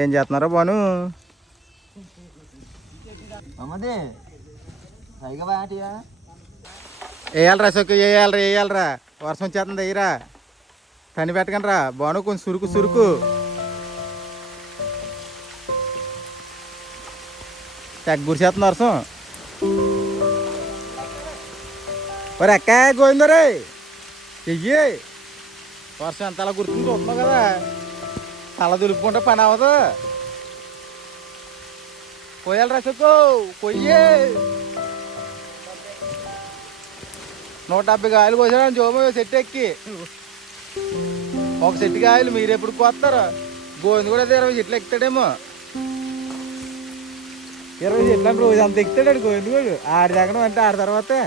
ఏం చేస్తున్నారా బాను? వేయాలరా సొక్కు, వేయాలరా. వర్షం వచ్చేస్తుంది, అయ్యరా పని పెట్టకండి రా బాను. కొంచెం సురుకు తెగ గురిసేస్తుంది వర్షం. మరి ఎక్క గోవిందరే చెయ్యి. వర్షం ఎంత అలా గుర్తుంది చూస్తున్నావు కదా, తల దులుపుకుంటే పని అవ్వదు. కొయ్యాలి రసకు, కొయ్యి. 170 కాయలు కోసాడు జోమ చెట్టు ఎక్కి. ఒక చెట్టు కాయలు మీరు ఎప్పుడు కోస్తారు? గోవింద కూడా 20 చెట్లు ఎక్కుతాడేమో. 20 చెట్లు అంటే రోజు అంత ఎక్కుతాడు గోవింద కూడా. ఆడి దగ్గర అంటే ఆడి తర్వాతే